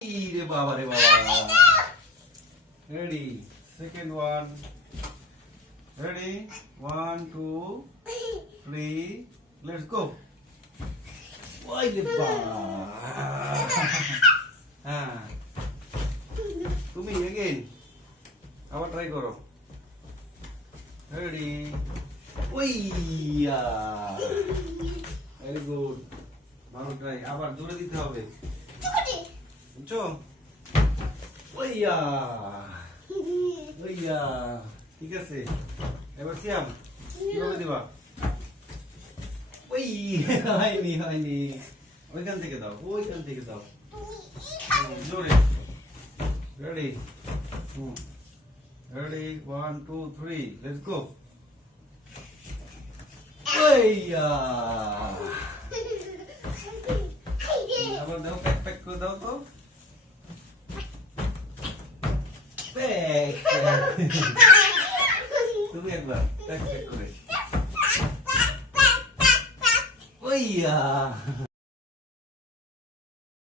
রে বাবা রে বাবা ready second one ready 1 2 3 let's go ওই রে বাবা হ্যাঁ তুমি এগেইন আবার ট্রাই করো রেডি ওইয়া ভেরি গুড ভালো ট্রাই আবার জোরে দিতে হবে বুঝছো ওইয়া ওইয়া ঠিক আছে এবার সিয়াম কিভাবে দিবা ওই হয়নি হয়নি ওইখান থেকে দাও জোরে রেডি রেডি 1 2 3 লেটস গো ওইয়া আবার দাও প্যাক করে দাও তো তুমি একবার প্যাক করে ওইয়া